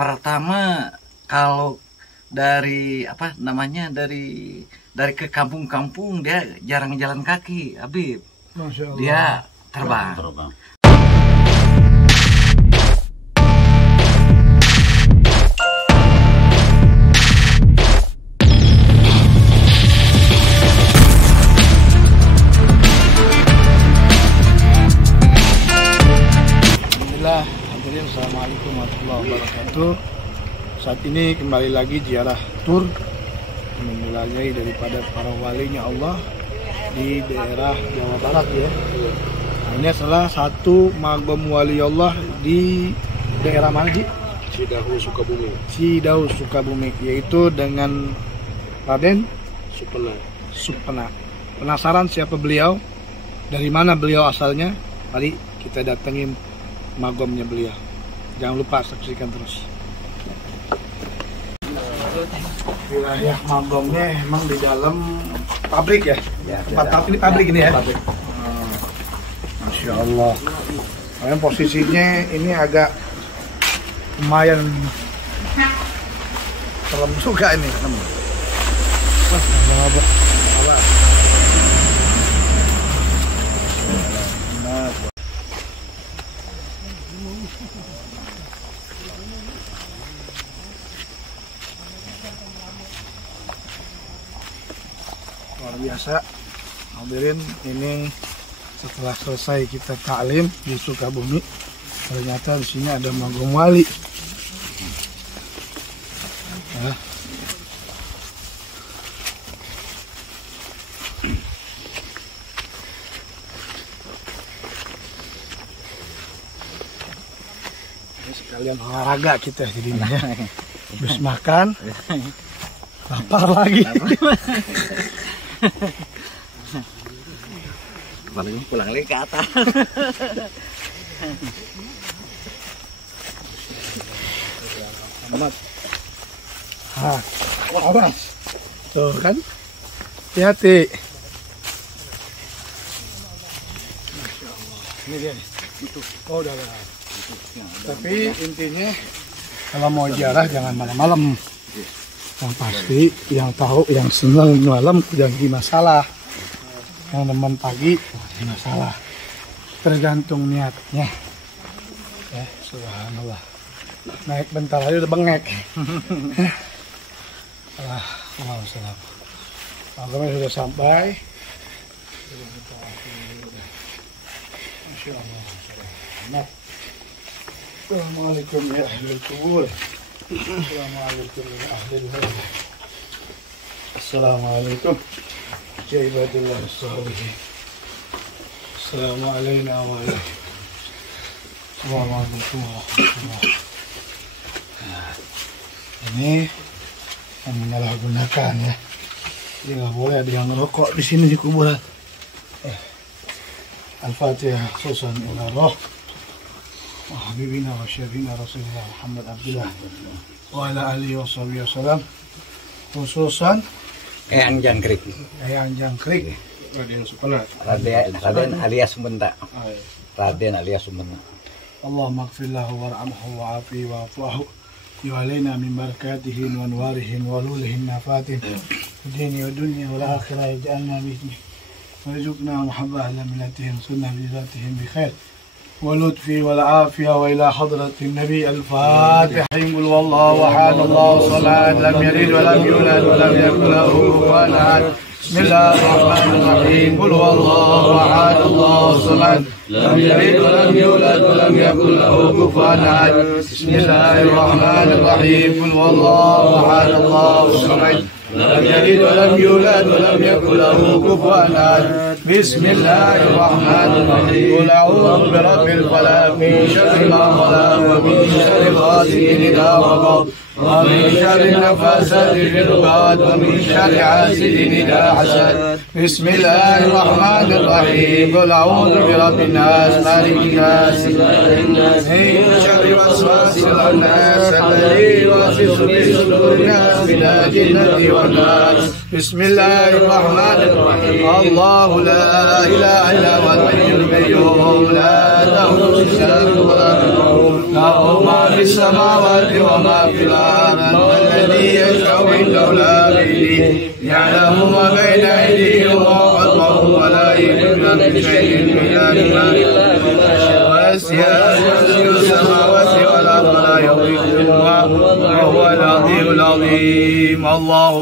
pertama kalau dari apa namanya dari ke kampung-kampung dia jarang jalan kaki, Habib. Masya Allah. Dia terbang. Alhamdulillah, hadirin, assalamualaikum warahmatullahi wabarakatuh. Saat ini kembali lagi ziarah tur menjelajahi daripada para walinya Allah di daerah Jawa Barat ya. Nah, ini salah satu magom wali Allah di daerah mana sih? Cidahu Sukabumi. Cidahu Sukabumi, yaitu dengan Raden Supena. Penasaran siapa beliau? Dari mana beliau asalnya? Mari kita datengin magomnya beliau. Jangan lupa saksikan terus. Wilayah magomnya emang di dalam pabrik ya? Pabrik ini ya? Pabrik. Masya Allah. Kalian posisinya ini agak lumayan serem juga ini. Luar biasa. Hadirin, ini setelah selesai kita taklim di Sukabumi, ternyata di sini ada magom wali. Nah. Ini sekalian olahraga kita jadinya ya. Habis makan, lapar lagi. Paling pulang lagi ke atas. Amat. Awas. Tuh kan? Hati-hati. Ini dia nih. Oh, udah. Tapi intinya kalau mau ziarah jangan malam-malam. Yang pasti, yang tahu, yang senang malam jadi masalah. Yang teman pagi jadi masalah. Tergantung niatnya. Ya, subhanallah. Naik bentar aja udah bengek. Alhamdulillah. Malamnya sudah sampai. Masya Allah. Assalamualaikum ya ahlul kubur. Assalamualaikum ya ahlul kubur. Assalamualaikum ya ibadillah salihin. Assalamualaikum warahmatullahi wabarakatuh. Ini yang menyalahgunakan ya. Jadi nggak boleh ada yang ngerokok di sini di kuburan. Al-Fatihah. Khususan ila roh wa habibina wa syafina Rasulullah Muhammad Abdullah wa ala alihi wa sahbihi wasallam. Khususan Eyang Jangkrik. Eyang Jangkrik. Raden Supena. Raden alias Sumenta. Raden alias Sumenta. Allahumma ighfir lahu warhamhu wa'afihi wa'fu علينا من بركاته وانواره ولوله النافات في الدين والدنيا والاخره يجعلنا باسمه ويرزقنا محبه اهل ملتهم سنه بذاتهم بخير ولطفه والعافيه والى حضره النبي الفاتح. قل والله احد الله الصمد لم يلد ولم يولد ولم يكن له كفوا احد. بسم الله الرحمن الرحيم. قل والله احد الله الصمد لم يلد ولم يولد ولم يكن له كفوا احد. بسم الله الرحمن الرحيم. قل والله احد الله الصمد لم يلد ولم يولد ولم يكن له كفوا احد. بسم الله الرحمن الرحيم. قل اعوذ برب الفلق من شر ما خلق ومن شر غاسق اذا وقب ومن شر النفاثات في العقد ومن شر حاسد اذا حسد. بسم الله الرحمن الرحيم. قل اعوذ برب الناس مالك الناس من شر الوسواس الخناس الذي يوسوس في صدور الناس من الجنة والناس. بسم الله الرحمن الرحيم. الله لا اله الا هو الحي القيوم لا تأخذه سنة ولا نوم له ما في في السماوات وما في الأرض الذي يشفع عنده لا بإذنه يعلم ما بين أيديهم وما خلفهم ولا يحيطون بشيء إلا بما وسع كرسيه السماوات والأرض ولا يؤوده وهو العظيم العظيم. الله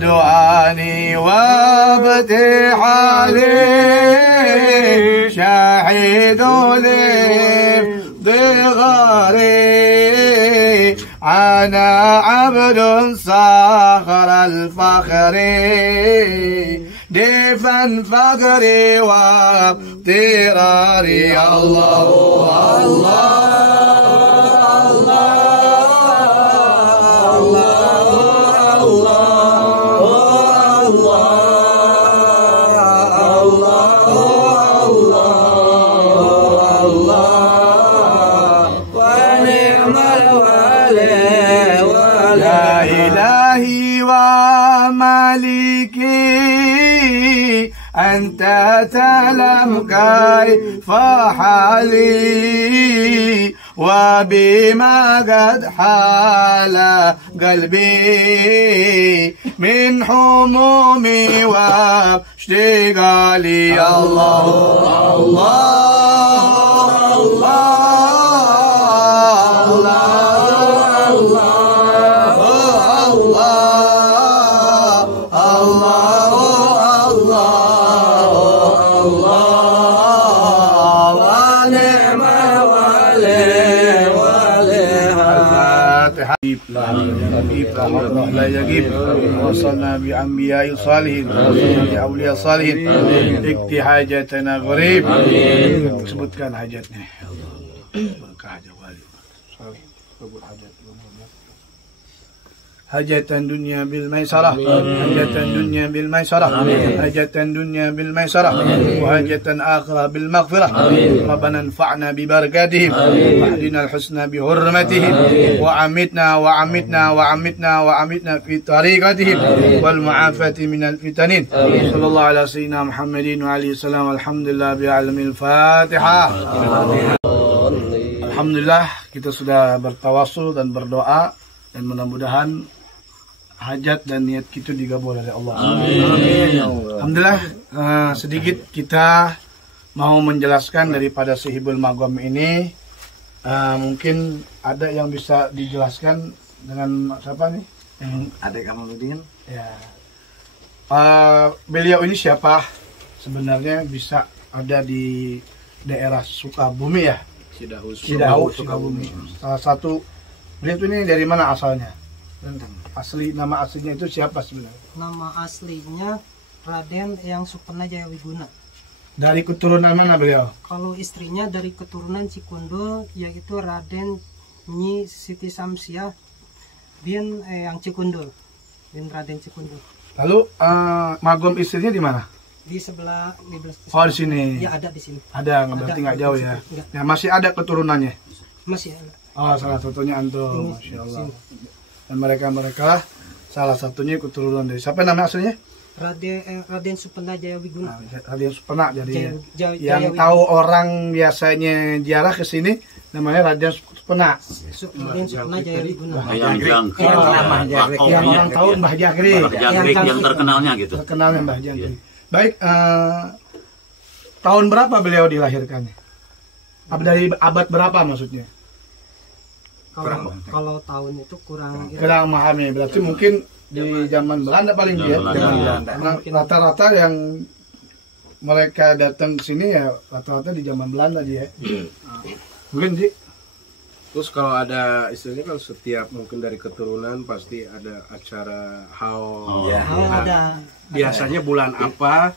دعاني وابتحالي شاهد لضغاري أنا عبد صخر الفخر دفن فقري واضطراري. الله مالكي أنت تعلم كيف حالي وبما قد حال قلبي من همومي واشتغالي. الله لا يجيب وصلنا بأنبياء صالحين بأولياء صالحين اكتي حاجتنا غريب sebutkan hajatnya hajatan dunia bil maisarah hajatan dunia bil maisarah hajatan dunia bil maisarah wa hajatan akhirah bil maghfirah. Rabbana anfa'na bi barakatihim wa ahdina al husna bi hurmatihim wa amitna fi tariqatihim wal mu'afati min al fitanin. Sallallahu ala sayyidina Muhammadin wa alihi wasallam. Alhamdulillah bi alamil Fatihah. Alhamdulillah kita sudah bertawassul dan berdoa dan mudah-mudahan hajat dan niat kita digabul oleh Allah. Amin. Alhamdulillah, sedikit kita mau menjelaskan daripada Sihibul Magom ini. Mungkin ada yang bisa dijelaskan dengan siapa nih? Adik Kamaludin. Ya. Beliau ini siapa? Sebenarnya bisa ada di daerah Sukabumi ya. Cidahu Sukabumi. Salah satu beliau ini dari mana asalnya? Nama aslinya itu siapa sebenarnya? Nama aslinya Raden Eyang Supena Jayawiguna. Dari keturunan mana beliau? Kalau istrinya dari keturunan Cikundul, yaitu Raden Nyi Siti Samsiah bin Eyang Cikundul, bin Raden Cikundul. Lalu magom istrinya di mana? Di sebelah Oh di sini. Ya ada di sini. Ada, berarti nggak jauh ya. Ya masih ada keturunannya. Masih ada. Oh salah satunya antum, masya Allah. Dan mereka salah satunya keturunan dari siapa nama aslinya? Raden Supena Jayawiguna. Raden Supena jadi Jayawiguna. yang tahu orang biasanya ziarah ke sini namanya Raden Supena. Raden Supena Jayawiguna. Yang orang tahu Mbah Jagri. Yang terkenalnya gitu. Terkenalnya Mbah Jagri. Baik, tahun berapa beliau dilahirkannya? Dari abad berapa maksudnya? Kalau tahun itu kurang Kurang memahami, berarti mungkin di zaman Belanda paling dia. Karena rata-rata yang mereka datang ke sini ya rata-rata di zaman Belanda dia. Mungkin sih. Terus kalau ada istilahnya kan setiap mungkin dari keturunan pasti ada acara haul. ada. Biasanya bulan apa?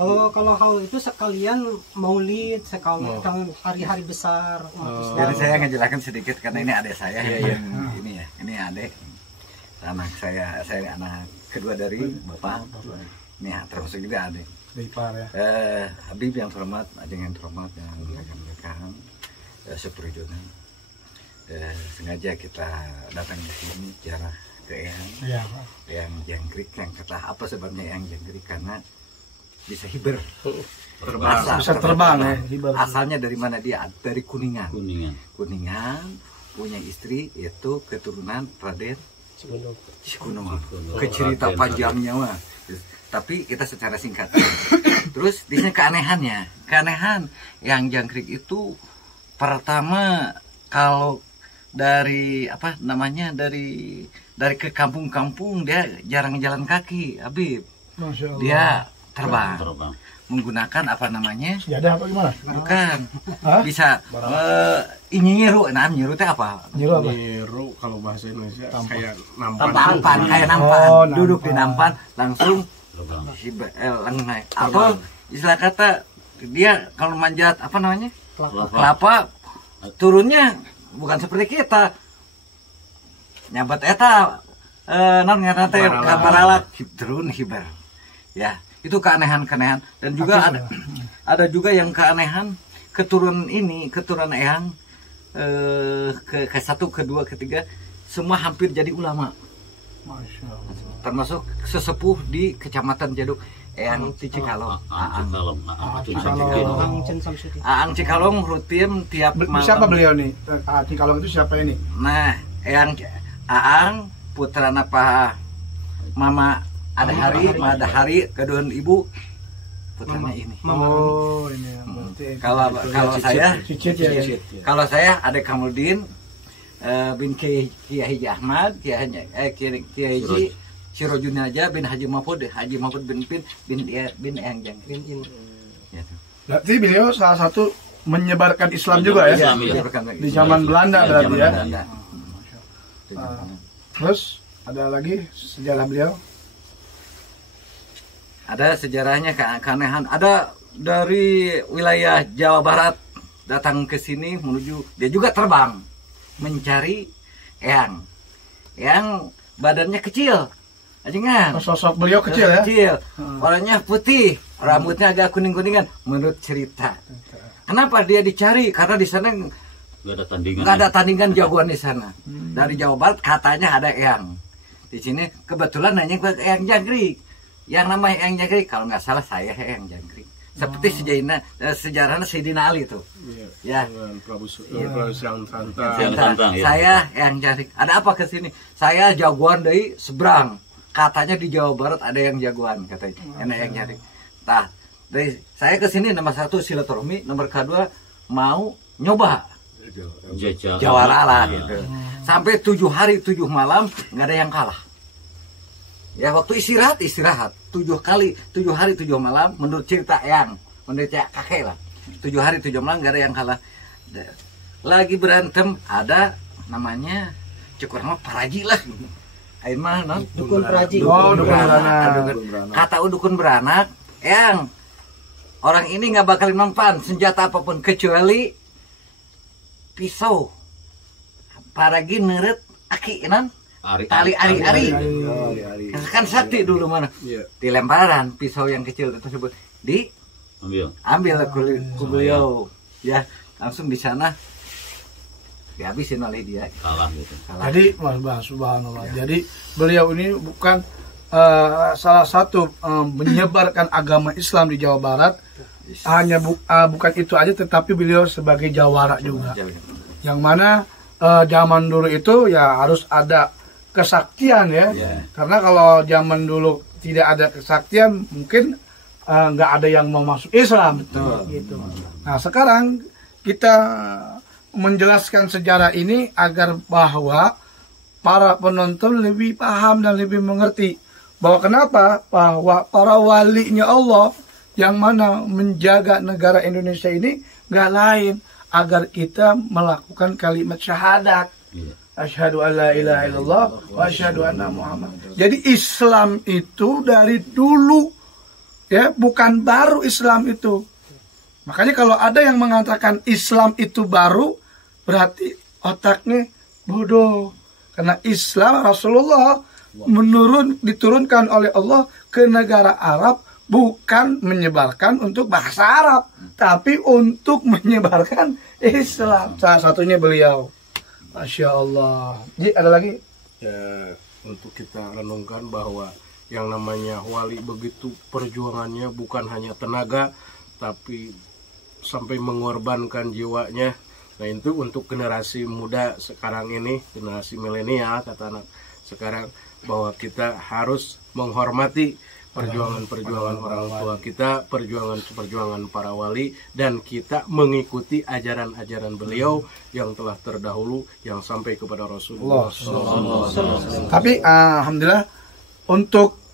Kalau haul itu sekalian maulid, sekalian hari-hari besar umat Islam. Jadi saya ngejelaskan sedikit karena ini adik saya yang ini ya, ini adik anak saya anak kedua dari bapak. Ini termasuk juga adik. Ipar ya. Habib yang terhormat, Ajeng yang terhormat, yang rekan-rekan seperjuangan. Sengaja kita datang ke sini cara ke yang jangkrik, yang kata apa sebabnya yang jangkrik karena bisa hiber, Bisa terbang ya. asalnya dari mana dia? Dari Kuningan. Punya istri itu keturunan Raden Cikunung. Kecerita panjangnya mah. Tapi kita secara singkat. Terus di sini keanehan yang jangkrik itu pertama kalau dari apa namanya dari ke kampung-kampung dia jarang jalan kaki, Habib. Masya Allah. Dia terbang menggunakan apa namanya? Sejadah apa gimana? Bukan. Bisa nyiru. Nah, nyiru teh apa? Nyiru apa? Nyiru kalau bahasa Indonesia kayak Nampan, kayak nampan. Duduk di nampan langsung lengai. Atau istilah kata dia kalau manjat apa namanya? Kelapa turunnya bukan seperti kita. Nyabat eta non ngaran teh kaparalak turun hiber. Ya, itu keanehan dan juga ada juga yang keanehan keturunan eyang ke satu, kedua, ketiga semua hampir jadi ulama. Masya Allah. Termasuk sesepuh di Kecamatan Jaduk, Eyang Cikalong. Aang Cikalong rutin tiap malam. Siapa beliau nih? Cikalong itu siapa ini? Nah, Eyang Aang putrana Pak Mama ada hari kedua ibu putranya ini. Oh, ini ya. Kalau saya Cicit ya. kalau saya ada Kamaldin bin Kiai Ahmad, Kiai Sirojun aja bin Haji Mahfud bin Eyang Jangkrik. Berarti beliau salah satu menyebarkan Islam juga ya? Di zaman Belanda berarti ya. Terus ada lagi sejarah beliau? Ada sejarahnya keanehan. Ada dari wilayah Jawa Barat datang ke sini menuju, dia juga terbang mencari Eyang. Eyang badannya kecil, ajengan. Sosok beliau kecil ya? Kecil. Orangnya putih, rambutnya agak kuning-kuningan. Menurut cerita. Kenapa dia dicari? Karena di sana nggak ada tandingan jagoan di sana. Dari Jawa Barat katanya ada Eyang. Di sini kebetulan nanya ke Eyang Jangkrik. Yang namanya Eyang Jangkrik, kalau nggak salah saya Eyang Jangkrik. Seperti sejarahnya Sayyidina Ali itu. Ya. Prabu Ya. Santang. Saya Eyang Jangkrik. Ada apa ke sini? Saya jagoan dari seberang. Katanya di Jawa Barat ada yang jagoan katanya. Eyang Jangkrik. Nah, dari saya ke sini nomor 1 silaturahmi, nomor kedua mau nyoba jawara lah gitu. Sampai 7 hari 7 malam nggak ada yang kalah. Ya waktu istirahat 7 hari 7 malam menurut cerita Eyang, menurut kakek lah. 7 hari 7 malam nggak ada yang kalah. Lagi berantem ada namanya cukur nama Paraji lah. Ain mah non Dukun Paraji. Oh, dukun beranak. Kata dukun beranak, Eyang orang ini nggak bakal mempan senjata apapun kecuali pisau. Paraji neret aki non tali ari. Kan sakti dulu mana? Di lemparan pisau yang kecil tersebut ambil ku beliau. Ya, langsung di sana dihabisin oleh dia. Kalah gitu. Jadi, subhanallah. Jadi beliau ini bukan salah satu menyebarkan agama Islam di Jawa Barat. Hanya bukan itu aja, tetapi beliau sebagai jawara juga. Yang mana zaman dulu itu ya harus ada kesaktian ya. Karena kalau zaman dulu tidak ada kesaktian, mungkin nggak ada yang mau masuk Islam. Betul. Gitu. Nah sekarang kita menjelaskan sejarah ini agar bahwa para penonton lebih paham dan lebih mengerti bahwa kenapa bahwa para walinya Allah yang mana menjaga negara Indonesia ini nggak lain agar kita melakukan kalimat syahadat. Asyhadu an la ilaha illallah wa asyhadu anna Muhammad. Jadi Islam itu dari dulu, ya, bukan baru Islam itu. Makanya kalau ada yang mengatakan Islam itu baru, berarti otaknya bodoh. Karena Islam Rasulullah diturunkan oleh Allah ke negara Arab bukan menyebarkan untuk bahasa Arab, tapi untuk menyebarkan Islam. Salah satunya beliau. Masya Allah. Ji, ada lagi? Ya, untuk kita renungkan bahwa yang namanya wali begitu perjuangannya bukan hanya tenaga, tapi sampai mengorbankan jiwanya. Nah itu untuk generasi muda sekarang ini, generasi milenial kata anak sekarang, bahwa kita harus menghormati perjuangan-perjuangan orang tua kita, perjuangan-perjuangan para wali, dan kita mengikuti ajaran-ajaran beliau yang telah terdahulu yang sampai kepada Rasulullah. Tapi alhamdulillah untuk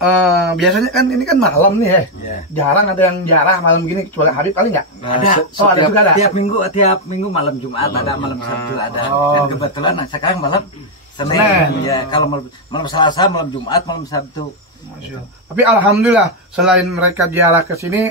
biasanya kan ini kan malam nih ya. Jarang ada yang jarah malam gini kecuali Habib paling nggak? Ada. Ada juga ada. Tiap minggu malam Jumat ada, malam Sabtu ada. Dan kebetulan sekarang malam Senin. Ya, kalau malam Selasa, malam Jumat, malam Sabtu. Masya Allah. Tapi alhamdulillah selain mereka ziarah ke sini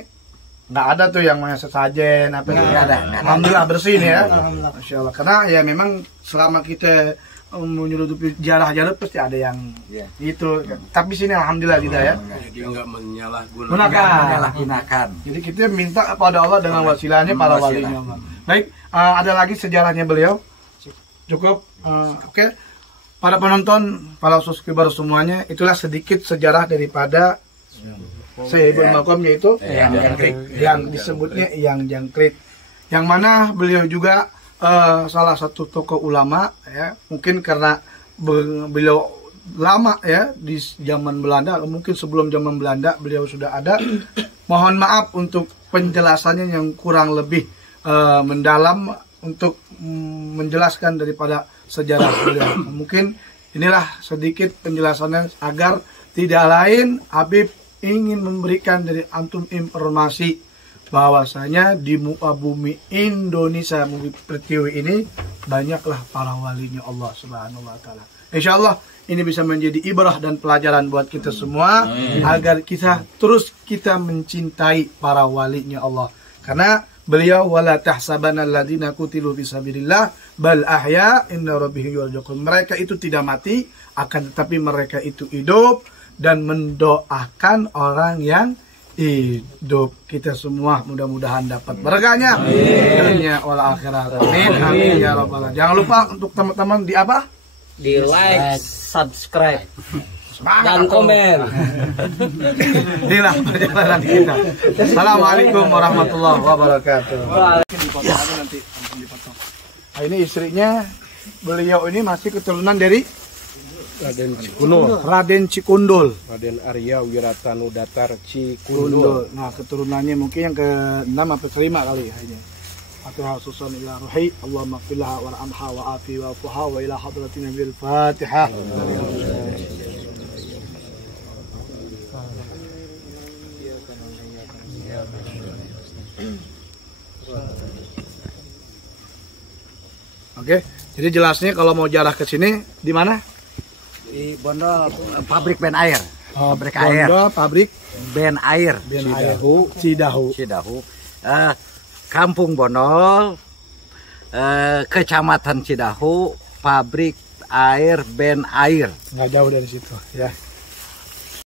nggak ada tuh yang namanya sesajen apa gitu. Nggak ada. Alhamdulillah bersih nih ya. Masya Allah. Karena ya memang selama kita menyeludupi jarah-jarah pasti ada yang itu. Tapi sini alhamdulillah kita ya. Jadi nggak menyalahgunakan. Jadi kita minta kepada Allah dengan wasilahnya para walinya Allah. Baik, ada lagi sejarahnya beliau. Cukup. Oke. Para penonton, para subscriber semuanya, itulah sedikit sejarah daripada Sahibul Maqam, yaitu yang disebutnya Yang Jangkrik. Yang mana beliau juga salah satu tokoh ulama, ya, mungkin karena beliau lama ya di zaman Belanda, mungkin sebelum zaman Belanda beliau sudah ada. Mohon maaf untuk penjelasannya yang kurang lebih mendalam untuk menjelaskan daripada sejarah beliau. Mungkin inilah sedikit penjelasannya agar tidak lain Habib ingin memberikan dari antum informasi bahwasanya di muka bumi Indonesia, bumi pertiwi ini banyaklah para walinya Allah Subhanahu wa taala. Insyaallah ini bisa menjadi ibrah dan pelajaran buat kita semua. Agar kita mencintai para walinya Allah. Karena beliau wala tahsabanna alladziina qutilu fisabilillah bal ahya inna rabbihim yurzaqun. Mereka itu tidak mati, akan tetapi mereka itu hidup dan mendoakan orang yang hidup. Kita semua mudah-mudahan dapat berkahnya dunia wal akhirat. Amin amin ya rabbal alamin. Jangan lupa untuk teman-teman di apa? Di like, subscribe, dan komen. Inilah perjalanan kita. Assalamualaikum warahmatullahi wabarakatuh. Nah, ini istrinya, beliau ini masih keturunan dari Raden Cikundul. Raden Cikundul. Raden Arya Wiratanu Datar Cikundul. Nah, keturunannya mungkin yang ke-6 atau ke-5 kali hanya. Fatihah susun ila ruhi Allahumma qilha warhamha wa afi wa fuha wa ila hadratin nabil Fatihah. Oke, jadi jelasnya kalau mau jarah ke sini di mana? Di Bondol pabrik ben air. Pabrik air. Bondol pabrik ben air. Cidahu. Kampung Bondol, Kecamatan Cidahu, pabrik air ben air. Nggak jauh dari situ, ya.